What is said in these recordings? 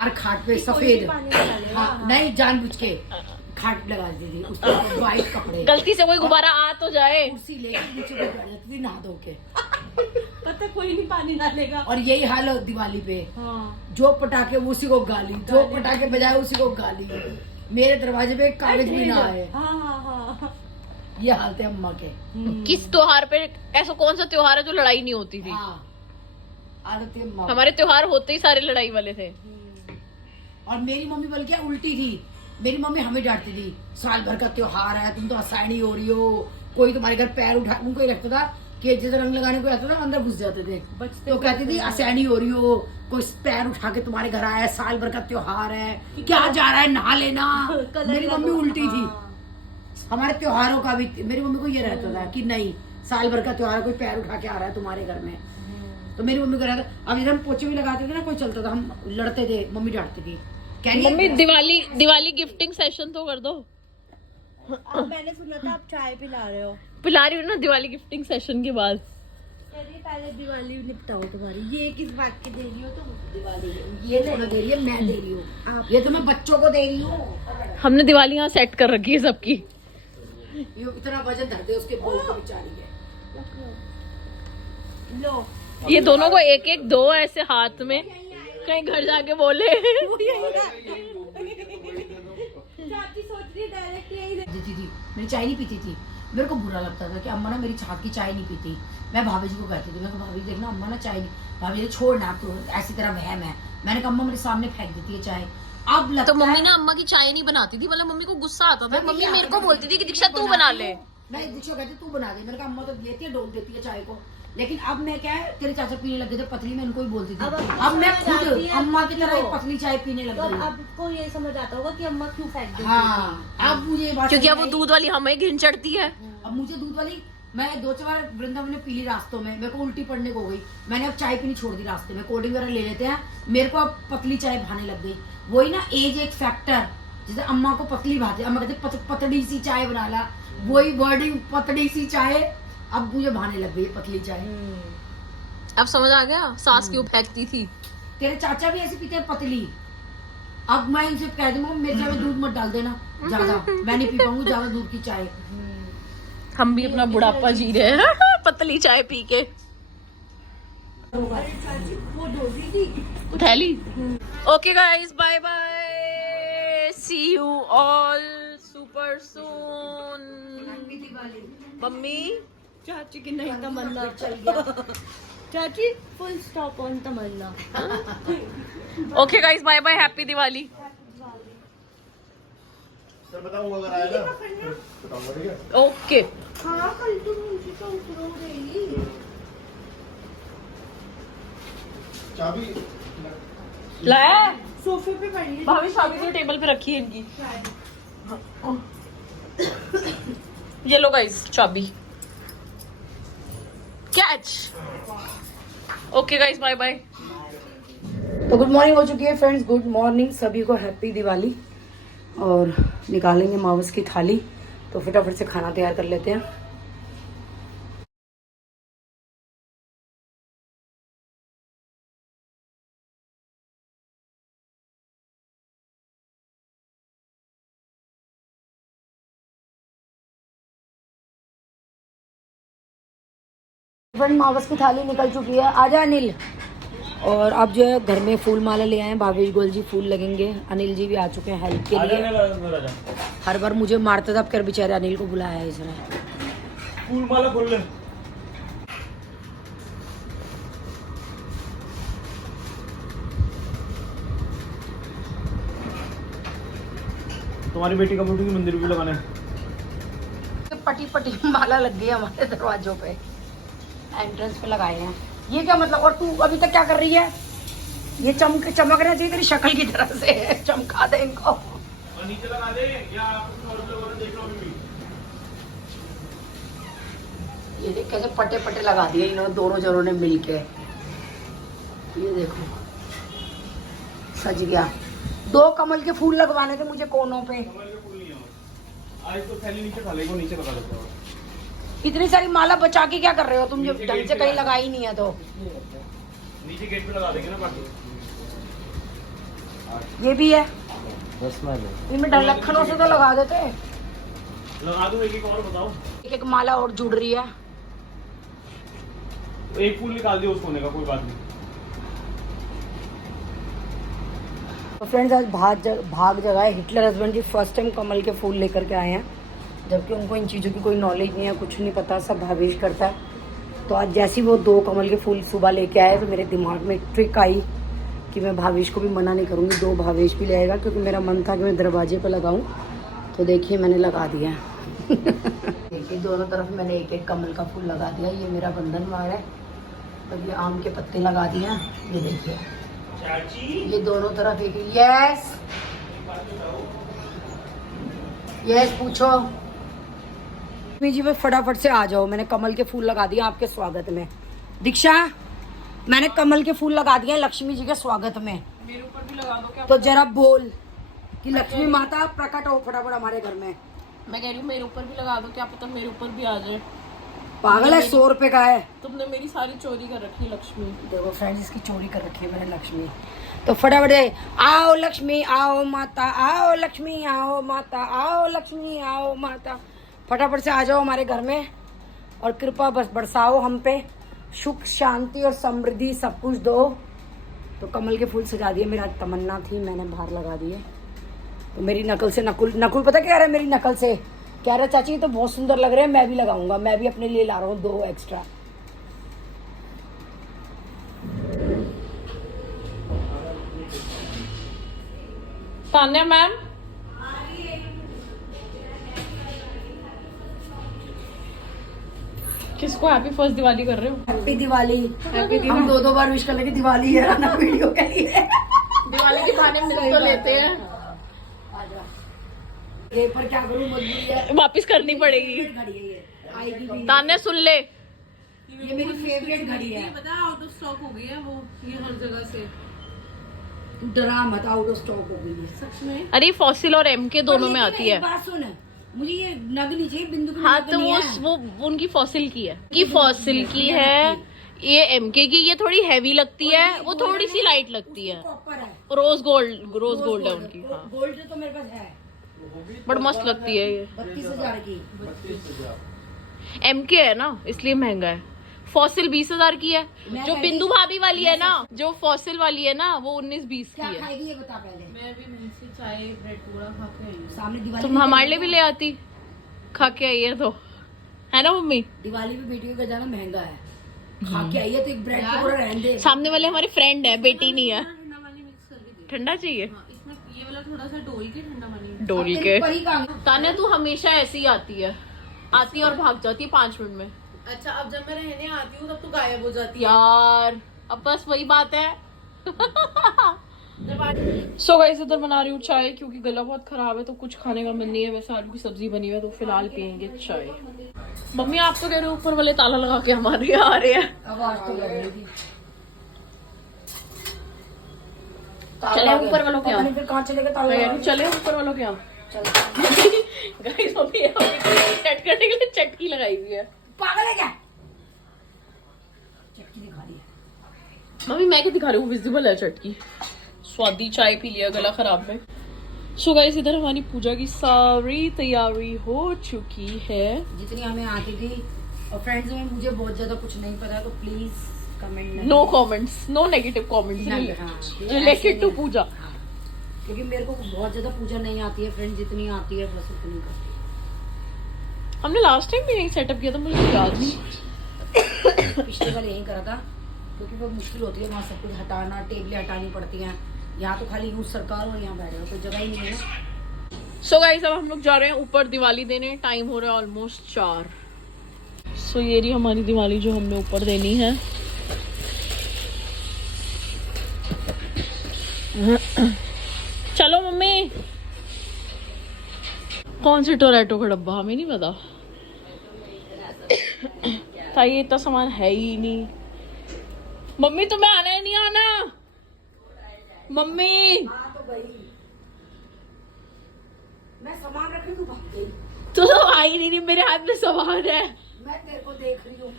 और खाट पे सफेद, हाँ नहीं जानबूझ के खाट लगा देती थी, उसके बाद व्हाइट कपड़े, गलती से कोई गुब्बारा आ तो जाए, कुर्सी लेके नीचे बैठ जाती थी नहा धो के। पता कोई नहीं पानी डालेगा। और यही हाल है दिवाली पे, हाँ। जो पटाखे उसी को गाली, जो पटाखे बजाए उसी को गाली, मेरे दरवाजे पे कागज भी ना आए। हाँ हाँ हाँ। ये हाल थे अम्मा के। किस त्योहार पे, ऐसा कौन सा त्योहार है जो लड़ाई नहीं होती थी? हाँ आदत थी अम्मा। हमारे त्योहार होते ही सारे लड़ाई वाले थे। और मेरी मम्मी बल्कि उल्टी थी, मेरी मम्मी हमें डांटती थी, साल भर का त्योहार है, तुम तो असाइनी हो रही हो, कोई तुम्हारे घर पैर उठा, उनको ही लगता था कि जैसे रंग लगाने को आता था अंदर घुस जाते थे, तो कहती थी असाइनी हो रही हो, कोई पैर उठा के तुम्हारे घर आया, साल भर का त्योहार है, क्या जा रहा है नहा लेना। मेरी मम्मी उल्टी थी। हमारे त्योहारों का भी मेरी मम्मी को ये रहता था कि नहीं, साल भर का त्योहार, कोई पैर उठा के आ रहा है तुम्हारे घर में, तो मेरी मम्मी को रहता। अब जैसे हम पोछे भी लगाते थे ना, कोई चलता था, हम लड़ते थे, मम्मी डांटती थी, मम्मी दिवाली गिफ्टिंग सेशन तो कर दो। अब मैंने सुना था आप चाय पिला रहे हो। पिला रही हूँ ना दिवाली गिफ्टिंग सेशन के बाद। पहले दिवाली निपटाओ तुम्हारी। ये किस बात की दे रही हो तुम? दिवाली ये तो दे रही है, मैं दे रही हूँ, ये तो मैं बच्चों को दे रही हूँ। हमने दिवाली यहाँ सेट कर रखी है सबकी। ये इतना वजन धरते उसके बोल को बेचारी है। लो ये दोनों को एक एक दो ऐसे हाथ में, कहीं घर जाके बोले। चाची सोच रही है डायरेक्ट यही देती थी, मेरी चाय नहीं पीती थी, मेरे को बुरा लगता था कि अम्मा ना मेरी छाप की चाय नहीं पीती। मैं भाभी जी को कहती थी, मैं भाभी देखना अम्मा ना चाय नहीं, भाभी जी छोड़ ना, तो ऐसी तरह वहम है। मैंने कहा अम्मा मेरे सामने फेंक देती है चाय। अब लगता तो मम्मी ना अम्मा की चाय नहीं बनाती थी, मतलब मम्मी को गुस्सा आता था, मम्मी मेरे को बोलती थी कि दीक्षा तू बना ले। नहीं दीक्षा कहती तू बना दे, मैंने कहा अम्मा तो लेती है, डोल देती है चाय को। लेकिन अब मैं क्या है, तेरे चाचा पीने लगे थे पतली, मैं इनको ही बोलती थी। अब मैं खुद अम्मा की तरह पतली चाय पीने लग गई। अब को ये समझ आता होगा कि अम्मा क्यों फेंक देती है। हाँ अब मुझे बात, क्योंकि अब वो दूध वाली हमें घिन चढ़ती है। अब मुझे दूध वाली, मैं 2-4 बार वृंदावन में पी ली रास्तों में, मेरे को उल्टी पड़ने को हो गई, मैंने अब चाय पीनी छोड़ दी रास्ते में, कोल्ड ड्रिंक वगैरह ले लेते हैं, मेरे को अब पतली चाय भाने लग गई। वही ना एज एक फैक्टर, जैसे अम्मा को पतली भाती, अम्मा कहते पतली सी चाय बना ला, वही वर्डिंग पतली सी चाय अब मुझे भाने लग गई पतली चाय। अब समझ आ गया सास क्यों फेंकती थी। तेरे चाचा भी ऐसे पीते हैं पतली। अब मैं इनसे कह दूंगा मेरे चाय में दूध मत डाल देना ज्यादा, मैं नहीं पी पाऊंगी ज्यादा दूध की चाय। हम भी अपना बुढ़ापा जी रहे हैं पतली चाय पी के। वो धोती थी थैली। Okay guys, bye bye, see you all super soon. Mummy चाची की नहीं तमन्ना चल गया। चाची full stop on Tamanna. Okay guys, bye bye, happy Diwali. Sir बताऊंगा अगर आया ना बताऊंगा, ठीक है? ओके। हाँ कल तो मुझे तो उतरो गई। चाबी लाया सोफे पे पड़ी है। भाभी, चाबी तो टेबल पे रखी है इनकी। ये लो गाइस चाबी, catch. Okay guys, bye bye. तो गुड मॉर्निंग हो चुकी है फ्रेंड्स, गुड मॉर्निंग सभी को, हैप्पी दिवाली। और निकालेंगे मावस की थाली, तो फटाफट से खाना तैयार कर लेते हैं। मावस की थाली निकल चुकी है, आजा अनिल। और अब जो है घर में फूल माला ले आए हैं, भावेश गोयल जी फूल लगेंगे, अनिल जी भी आ चुके हैं हेल्प के लिए। हर बार मुझे मारते था, कर बेचारे अनिल को बुलाया है इसने। फूल माला खोल ले। तुम्हारी बेटी का फोटो की मंदिर भी लगाना है। पटी पटी माला लग गई हमारे दरवाजों पे, एंट्रेंस पे लगाए हैं। ये क्या मतलब, और तू अभी तक क्या कर रही है? ये चमकना चाहिए तेरी शक्ल की तरह से, चमका दे इनको। और नीचे लगा दे या और देख लो अभी। ये देख कैसे पटे पटे लगा दिए इन्होंने दोनों जनों ने मिलके। ये देखो सज गया। 2 कमल के फूल लगवाने थे मुझे कोनों पे। कमल के फूल नहीं हो, आज तो थैली नीचे थाली को नीचे लगा देते हो। इतनी सारी माला बचा के क्या कर रहे हो तुम, जब ढंग से कहीं लगाई नहीं है तो। नीचे गेट पे लगा देंगे ना बाकी। ये भी है, रसमलाई इनमें ढलखनों से तो लगा देते। लगा दो, एक और बताओ। एक माला और जुड़ रही है। एक फूल निकाल दियो उस कोने का, कोई बात नहीं। तो फ्रेंड्स आज भाग जगह है। हिटलर हस्बैंड जी फर्स्ट टाइम कमल के फूल लेकर के आए हैं, जबकि उनको इन चीज़ों की कोई नॉलेज नहीं है, कुछ नहीं पता, सब भावेश करता है। तो आज जैसे ही वो 2 कमल के फूल सुबह लेके आए तो मेरे दिमाग में एक ट्रिक आई कि मैं भावेश को भी मना नहीं करूँगी, 2 भावेश भी लेगा, क्योंकि मेरा मन था कि मैं दरवाजे पर लगाऊँ। तो देखिए मैंने लगा दिया। देखिए दोनों तरफ मैंने एक एक कमल का फूल लगा दिया। ये मेरा बंधन वार है और ये आम के पत्ते लगा दिए हैं। ये देखिए ये दोनों तरफ एक। यस यस पूछो लक्ष्मी जी, फटाफट से आ जाओ। मैंने कमल के फूल लगा दिए आपके स्वागत में। दीक्षा मैंने कमल के फूल लगा दिए लक्ष्मी जी के स्वागत में। मेरे ऊपर भी लगा दो क्या? तो जरा बोल कि लक्ष्मी माता प्रकट हो फटाफट हमारे घर में। मैं कह रही हूँ मेरे ऊपर भी लगा दो, क्या पता मेरे ऊपर भी आ जाए। पागल है, 100 रुपए का है। तुमने मेरी सारी चोरी कर रखी लक्ष्मी। देखो फ्रेंड्स इसकी चोरी कर रखी है मैंने लक्ष्मी। तो फटाफट से आओ लक्ष्मी आओ माता, आओ लक्ष्मी आओ माता, आओ लक्ष्मी आओ माता। फटाफट से आ जाओ हमारे घर में और कृपा बस बरसाओ हम पे, सुख शांति और समृद्धि सब कुछ दो। तो कमल के फूल सजा दिए, मेरा तमन्ना थी, मैंने बाहर लगा दिए। तो मेरी नकल से नकुल पता क्या रहा है, मेरी नकल से कह रहा चाची ये तो बहुत सुंदर लग रहे हैं, मैं भी लगाऊंगा। मैं भी अपने लिए ला रहा हूँ 2 एक्स्ट्रा। तान्या मैम किसको हैप्पी फर्स्ट दिवाली कर रहे हो? हैप्पी दिवाली। हैप्पी हम 2 बार विश कर लेंगे, दिवाली है ना वीडियो के लिए। दिवाली के खाने मिल तो लेते हैं, ये पर क्या करूं, मजबूरी है, वापस करनी पड़ेगी। घड़ी है ये, आएगी भी। तान्या सुन ले, ये मेरी फेवरेट घड़ी है। पता आउट ऑफ स्टॉक हो गई है वो, ये हर जगह से। तू डरा मत, आउट ऑफ स्टॉक हो गई है सच में। अरे फॉसिल और एमके दोनों में आती है। बात सुन, मुझे ये नग नहीं चाहिए, बिंदु की हाँ नग तो नहीं है। वो उनकी फॉसिल की है, की फॉसिल की है। ये एमके की, ये थोड़ी हैवी लगती है, वो थोड़ी सी लाइट लगती है। कॉपर है, रोज गोल्ड है उनकी। हाँ गोल्ड तो मेरे पास है, बट मस्त लगती है ये। 32,000 की। एमके है ना इसलिए महंगा है। फॉसिल 20,000 की है। जो बिंदु भाभी वाली है ना, जो फॉसिल वाली है ना, वो 19-20 की क्या है। खाएगी ये बता पहले। मैं भी मुझसे चाय ब्रेड पूरा खा के आई हूँ। सामने दिवाली तुम हमारे लिए भी ले आती, खा के आई है तो, है ना मम्मी? दिवाली में बेटी का जाना महंगा है, खा के आई है तो एक ब्रेड पकौड़ा रहने दे। सामने वाले हमारे फ्रेंड है, बेटी नहीं है। ठंडा चाहिए? इसमें ये वाला थोड़ा सा डोल के ठंडा पानी। डोल के। परी कहाँ गई? तान्या तू हमेशा ऐसी ही आती है, आती है और भाग जाती है 5 मिनट में। अच्छा अब जब मैं रहने आती हूँ तब तो गायब हो जाती है। यार अब बस वही बात है। सो गाइस इधर बना रही हूँ चाय, क्योंकि गला बहुत खराब है तो कुछ खाने का मन नहीं है। वैसे आलू की सब्जी बनी हुई है तो फिलहाल पियेंगे चाय। मम्मी आप तो कह रहे हो ऊपर वाले ताला लगा के हमारे यहाँ आ रहे हैं। आवाज तो लग रही थी। चले ऊपर वालों के पता नहीं यहाँ। फिर कहाँ चलेगा मैं ताला कह रही लगा हूँ चले ऊपर वालों के यहाँ। के। गाइस मम्मी सेट करने के लिए चटकी लगाई हुई है। पागल है क्या? चटकी दिखा रही है। मम्मी मैं क्या दिखा रही हूँ, विजिबल है चटकी। स्वादी चाय पी लिया, गला खराब में। सो गाइस इधर हमारी पूजा की सारी तैयारी हो चुकी है। जितनी हमें आती थी। और फ्रेंड्स में मुझे बहुत ज्यादा कुछ नहीं पता, तो please comment no comments, no negative comments related to puja. क्योंकि मेरे को बहुत ज्यादा पूजा नहीं आती है फ्रेंड, जितनी आती है बस उतनी करती है। हमने लास्ट टाइम भी यही सेटअप किया था, मुझे याद नहीं। पिछले बार यही करा था, क्योंकि वो मुश्किल होती है वहाँ सब कुछ हटाना, टेबलें हटानी पड़ती हैं। यहाँ तो खाली यूज सरकार और यहाँ बैठे हो तो जगह ही नहीं है ना। सो गाइस अब हम लोग जा रहे हैं ऊपर दिवाली देने, टाइम हो रहा है ऑलमोस्ट 4। सो ये रही हमारी दिवाली जो हमने ऊपर देनी है। चलो मम्मी। कौन सी टोरेटो का डब्बा हमें नहीं पता था, ये इतना सामान है ही नहीं। मम्मी तुम्हें आना है नहीं आना? मम्मी तो गई मैं सामान रखी तू भाग गई। तू तो आई नहीं, मेरे हाथ में सामान है। मैं तेरे को देख रही हूँ।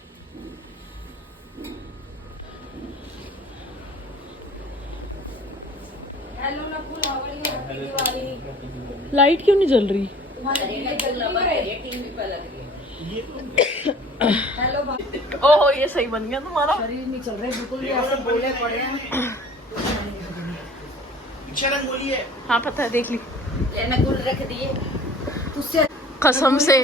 हेलो नकुल, लाइट क्यों नहीं जल रही? हेलो ओहो ये सही बन गया तुम्हारा। शरीर नहीं चल रहे बिल्कुल भी, ऐसे बोले पड़े हैं। हाँ पता है, देख ली नकुल रख दिए तुझसे कसम से।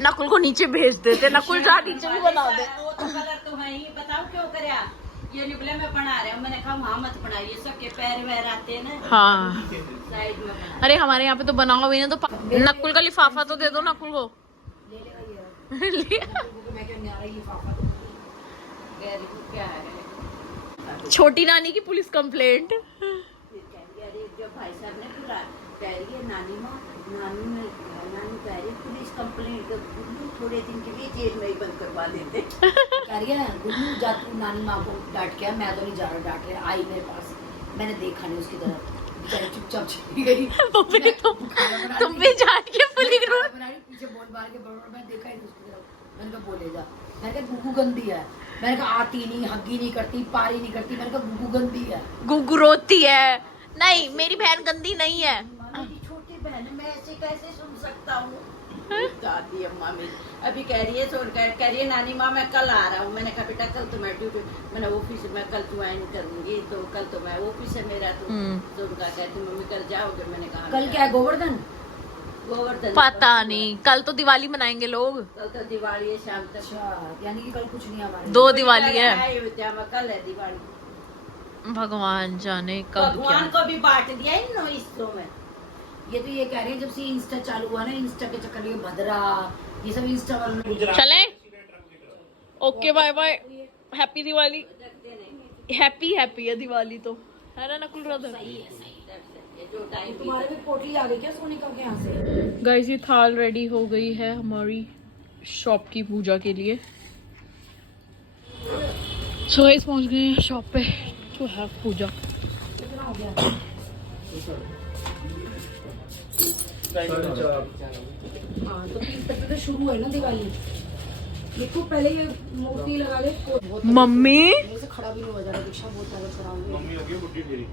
नकुल को नीचे भेज देते, नकुल जा नीचे भी बना दे। वो तो कलर तो है ही, बताओ क्यों करया? ये नहीं बोले मैं बना रहा हूँ, मैंने कहा वहाँ मत बनाइए, सबके पैर वैर आते हैं ना हाँ साइड में बना। अरे हमारे यहाँ पे तो बना हुआ ही ना, तो नकुल का लिफाफा तो दे दो नकुल को। लिया। मैं क्यों नहीं आ रही लिफाफा? क्या है छोटी नानी की पुलिस कंप्लेंट। अरे जो भाई साहब ने पूरा कह रही है नानी माँ, नानी कह रही पुलिस कंप्लेंट कर, थोड़े दिन के लिए जेल में ही बंद करवा देते। कह रही है गुल्लू जा तू नानी माँ को डांट के आ, मैं तो नहीं जा रहा डांट रहे। आई मेरे पास, मैंने देखा नहीं उसकी तरफ, बेचारी चुपचाप चली गई। तुम भी जान के पुलिस पीछे बोल बार के बड़बड़, मैं देखा ही नहीं उसकी तरफ। मैंने कहा बोले जा, मैंने कहा गुगू गंदी है, मैंने कहा आती नहीं, हग्गी नहीं करती, पारी नहीं करती, मैंने कहा गुगू गंदी है। गुगु रोती है। नहीं मेरी बहन गंदी नहीं है। मेरी छोटी बहन, मैं ऐसे कैसे सुन सकता हूँ? दादी अम्मा मेरी अभी कह रही है, कह रही है नानी माँ मैं कल आ रहा हूँ। मैंने कहा बेटा कल तो मैं ड्यूटी, मैंने ऑफिस में कल ज्वाइन करूंगी, तो कल तो मैं ऑफिस है मेरा। तो उनका कहती मम्मी कल जाओगे? मैंने कहा कल क्या है, गोवर्धन? गोवर्धन पता नहीं, कल तो दिवाली मनाएंगे लोग। कल तो दिवाली है शाम तक। अच्छा, यानी कि कल कुछ नहीं हमारे। 2 दिवाली है। अयोध्या में कल है दिवाली। भगवान जाने कब क्या। भगवान को भी बांट दिया इन नो हिस्सों में। ये तो ये कह रहे हैं जब से इंस्टा चालू हुआ ना, इंस्टा के चक्कर में भद्रा ये सब इंस्टा वाले। चले okay bye bye, happy Diwali. Happy happy है दिवाली तो, है ना नकुल ब्रदर? जो टाइम तुम्हारे भी पोटली आ गई क्या सोनिका के यहाँ से? गाइस ये थाल रेडी हो गई है हमारी शॉप की पूजा के लिए। सो गाइस पहुंच गए हैं शॉप पे टू हैव पूजा। कितना हो गया? हाँ तो 30 तक तो शुरू है ना दिवाली। देखो पहले ये मूर्ति लगा ले। मम्मी मेरे से खड़ा भी नहीं हो जा रहा, दीक्षा बहुत ताकत कराऊंगी।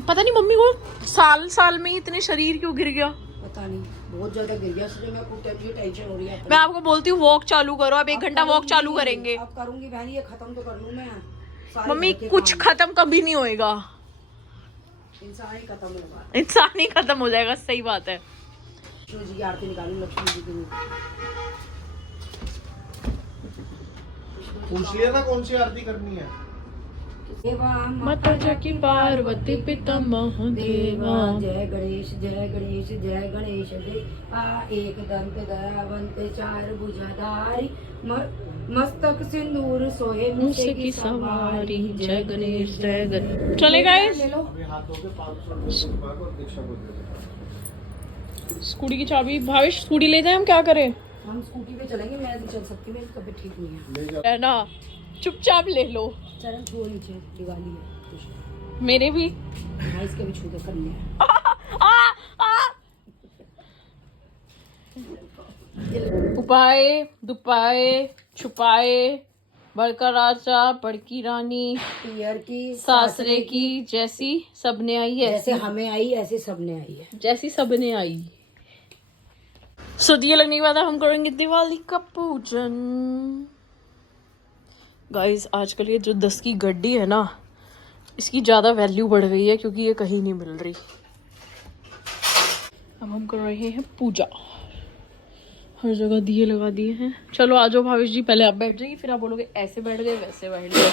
पता नहीं मम्मी को साल साल में ही इतने शरीर क्यों गिर गया, पता नहीं, बहुत ज्यादा गिर गया, इसलिए मैं कुछ टेंशन हो रही है। मैं आपको बोलती हूँ वॉक चालू करो, अब 1 घंटा वॉक चालू करेंगे। अब करूंगी बहन, ये खत्म तो कर लूं मैं। मम्मी कुछ खत्म कभी नहीं होएगा, इंसान ही खत्म होगा। इंसान ही खत्म हो जाएगा, सही बात है। लक्ष्मी जी की आरती निकालूं, लक्ष्मी जी की। पूछ लिया ना कौन सी आरती करनी है। माता की पार्वती पिता महादेवा। जय गणेश जय गणेश जय गणेश देवा। एक दंत दयावंत चार भुजाधारी, मस्तक सिंदूर सोहे मूसे की सवारी। जय गणेश जय गणेश। चले गाइस, ले लो। अभी हाथ धो के 500 रुपए और दीक्षा को दे दो। स्कूटी की चाबी। भावेश स्कूटी ले जाए, हम क्या करें? हम स्कूटी पे चलेंगे, मैं नहीं चल सकती, मेरी तबीयत ठीक नहीं है। ले जा। है ना, चुपचाप ले लो। चरण छो नीचे, दिवाली है। मेरे भी हाँ इसके भी छूते करने हैं। उपाय दुपाए छुपाए, बड़का राजा बड़की रानी, पियर की सासरे की जैसी सबने आई है, जैसे हमें आई ऐसे सबने आई है। जैसी सबने आई। सो दिए लगने के बाद हम करेंगे दिवाली का पूजन। गाइस आजकल ये जो 10 की गड्डी है ना, इसकी ज़्यादा वैल्यू बढ़ गई है क्योंकि ये कहीं नहीं मिल रही। अब हम कर रहे हैं पूजा, हर जगह दिए लगा दिए हैं। चलो आ जाओ भावेश जी, पहले आप बैठ जाइए, फिर आप बोलोगे ऐसे बैठ गए वैसे बैठ गए।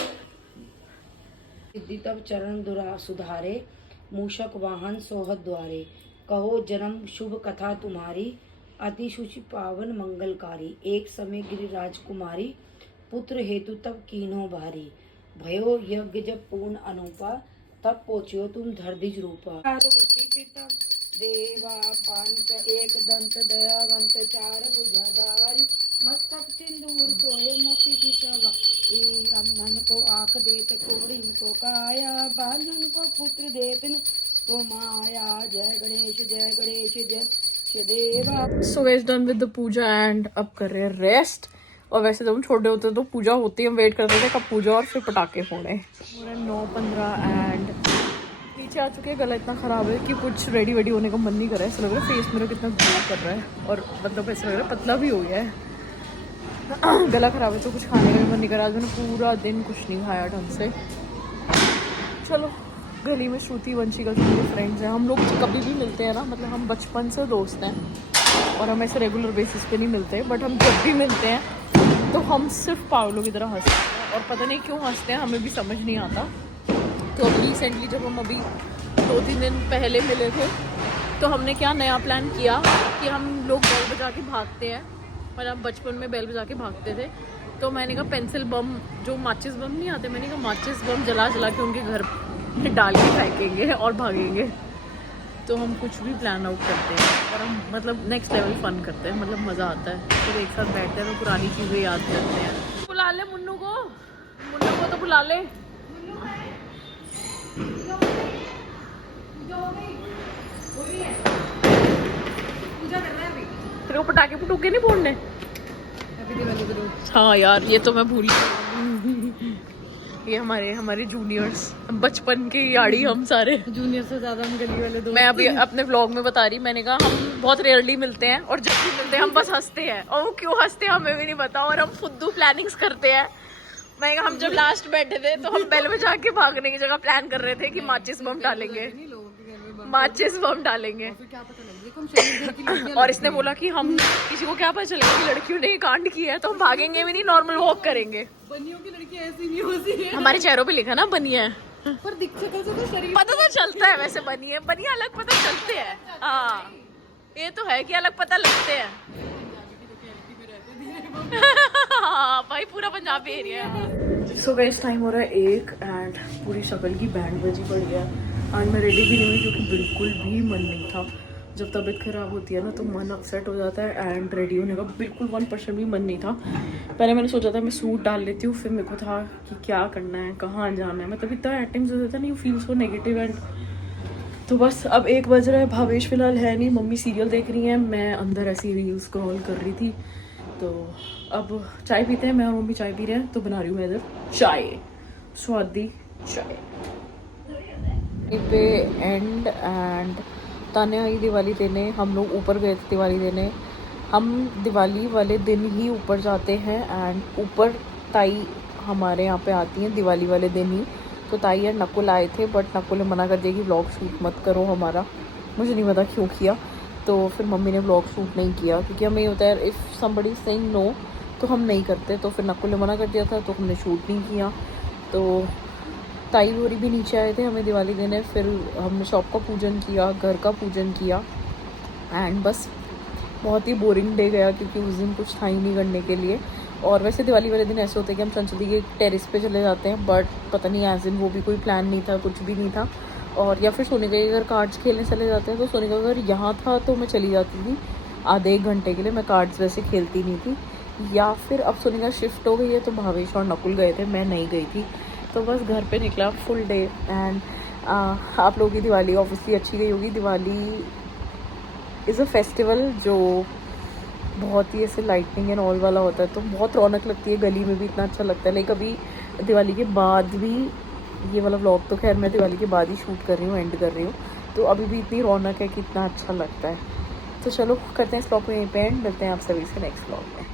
सिद्धि तब चरण दुरा सुधारे, मूषक वाहन सोहत द्वारे, कहो जन्म शुभ कथा तुम्हारी, अति शुचि पावन मंगलकारी। एक समय गिरिराज कुमारी, पुत्र हेतु तब कीन्हो भारी, भयो यज्ञ जब पूर्ण अनुपा, तब पहुँचो तुम धरदिज रूपा। पार्वती पिता देवा पांच, एक दंत दयावंत चार भुजाधारी, मस्तक सिंदूर सोहे मोती की सवारी, अंधन को आँख देत कोढ़िन को काया, बांधन को पुत्र देत को माया। जय गणेश जय देवा। So guys done with the puja and अब कर रहे हैं रेस्ट। और वैसे जब हम छोटे होते तो पूजा होती, हम वेट करते थे कब पूजा और फिर पटाखे फोड़े। 9:15 एंड नीचे आ चुके हैं। गला इतना ख़राब है कि कुछ रेडी वेडी होने का मन नहीं कर रहा है। ऐसा लग रहा है फेस मेरा कितना ग्लो कर रहा है और मतलब ऐसा लग रहा है पतला भी हो गया है। गला ख़राब है तो कुछ खाने का भी मन नहीं कर रहा। आज मैंने पूरा दिन कुछ नहीं खाया ढंग से। चलो, गली में श्रुति वंशिका के मेरे फ्रेंड्स हैं। हम लोग कभी भी मिलते हैं ना, मतलब हम बचपन से दोस्त हैं और हम ऐसे रेगुलर बेसिस पे नहीं मिलते, बट हम जब भी मिलते हैं तो हम सिर्फ पागलों की तरह हंसते हैं और पता नहीं क्यों हंसते हैं, हमें भी समझ नहीं आता। तो अब रिसेंटली जब हम अभी 2-3 दिन पहले मिले थे तो हमने क्या नया प्लान किया कि हम लोग बेल बजा के भागते हैं। मतलब बचपन में बेल बजा के भागते थे तो मैंने कहा पेंसिल बम, जो माचिस बम नहीं आते, मैंने कहा माचिस बम जला जला के उनके घर में डाल के फेंकेंगे और भागेंगे। तो हम कुछ भी प्लान आउट करते हैं और हम मतलब नेक्स्ट लेवल फन करते हैं, मतलब मज़ा आता है। तो एक साथ बैठते हैं तो पुरानी चीज़ें याद करते हैं। बुला ले मुन्नू को तो बुला ले। तेरे को पटाखे पटूके नहीं फोड़ने? हाँ यार, ये तो मैं भूल गई। ये हमारे जूनियर्स, बचपन के यारी हम सारे। जूनियर से ज्यादा हम गली वाले दोस्त। मैं अभी अपने व्लॉग में बता रही, मैंने कहा हम बहुत रेयरली मिलते हैं और जब भी मिलते हैं हम बस हंसते हैं और वो क्यों हंसते हैं हमें भी नहीं पता और हम फुद्दू प्लानिंग्स करते हैं। मैं कहा हम जब लास्ट बैठे थे तो हम बेल में जाके भागने की जगह प्लान कर रहे थे कि माचिस बम डालेंगे, माचिस बम डालेंगे। और इसने बोला कि हम किसी को क्या पता चलेगा कि लड़कियों ने ये कांड किया है, तो हम भागेंगे भी नहीं, नॉर्मल वॉक करेंगे। बनियों की लड़की ऐसी नहीं होती है। हमारे चेहरों पे लिखा ना बनिया है, पर दिखते तो शरीर पता तो चलता है। वैसे बनिए बनिया अलग पता चलते हैं। हाँ, ये तो है कि अलग पता लगते हैं। हाँ भाई, पूरा पंजाबी एरिया है। सो गाइस, टाइम हो रहा है 1 एंड पूरी शक्ल की बैंड बजी पड़ी है एंड मैं रेडी भी नहीं हुई क्योंकि बिल्कुल भी मन नहीं था। जब तबीयत ख़राब होती है ना तो मन अपसेट हो जाता है एंड रेडी होने का बिल्कुल 1% भी मन नहीं था। पहले मैंने सोचा था मैं सूट डाल लेती हूँ, फिर मेरे को था कि क्या करना है, कहाँ जाना है। मतलब इतना एट टाइम्स हो जाता नहीं, फील सो नेगेटिव एंड तो बस अब 1 बज रहा है। भावेश फिलहाल है नहीं, मम्मी सीरियल देख रही हैं, मैं अंदर ऐसी रील्स स्क्रॉल कर रही थी। तो अब चाय पीते हैं, मैं और मम्मी चाय पी रहे हैं तो बना रही हूँ मैं इधर चाय, स्वादी चाय पे एंड ताने आई दिवाली देने। हम लोग ऊपर गए थे दिवाली देने। हम दिवाली वाले दिन ही ऊपर जाते हैं एंड ऊपर ताई हमारे यहाँ पे आती हैं दिवाली वाले दिन ही। तो ताई और नकुल आए थे बट नकुल ने मना कर दिया कि व्लॉग शूट मत करो हमारा। मुझे नहीं पता क्यों किया। तो फिर मम्मी ने व्लॉग शूट नहीं किया क्योंकि हमें ये होता है इफ़ समबडी सेइंग नो तो हम नहीं करते। तो फिर नकुल ने मना कर दिया था तो हमने शूट नहीं किया। तो ताई होरी भी नीचे आए थे हमें दिवाली देने। फिर हमने शॉप का पूजन किया, घर का पूजन किया एंड बस बहुत ही बोरिंग डे गया क्योंकि उस दिन कुछ था ही नहीं करने के लिए। और वैसे दिवाली वाले दिन ऐसे होते हैं कि हम चंचली के टेरेस पे चले जाते हैं बट पता नहीं एज इन वो भी कोई प्लान नहीं था, कुछ भी नहीं था। और या फिर सोने के अगर कार्ड्स खेलने चले जाते हैं तो सोने का अगर यहाँ था तो मैं चली जाती थी आधे 1 घंटे के लिए। मैं कार्ड्स वैसे खेलती नहीं थी। या फिर अब सोने का शिफ्ट हो गई है तो भावेश और नकुल गए थे, मैं नहीं गई थी। तो बस घर पे निकला फुल डे एंड आप लोगों की दिवाली ऑब्वियसली अच्छी गई होगी। दिवाली इज़ अ फेस्टिवल जो बहुत ही ऐसे लाइटनिंग एंड ऑल वाला होता है तो बहुत रौनक लगती है, गली में भी इतना अच्छा लगता है। लाइक अभी दिवाली के बाद भी ये वाला व्लॉग तो खैर मैं दिवाली के बाद ही शूट कर रही हूँ, एंड कर रही हूँ, तो अभी भी इतनी रौनक है कि इतना अच्छा लगता है। तो चलो करते हैं इस व्लॉग को यहीं पे एंड, मिलते हैं आप सभी से नेक्स्ट व्लॉग में।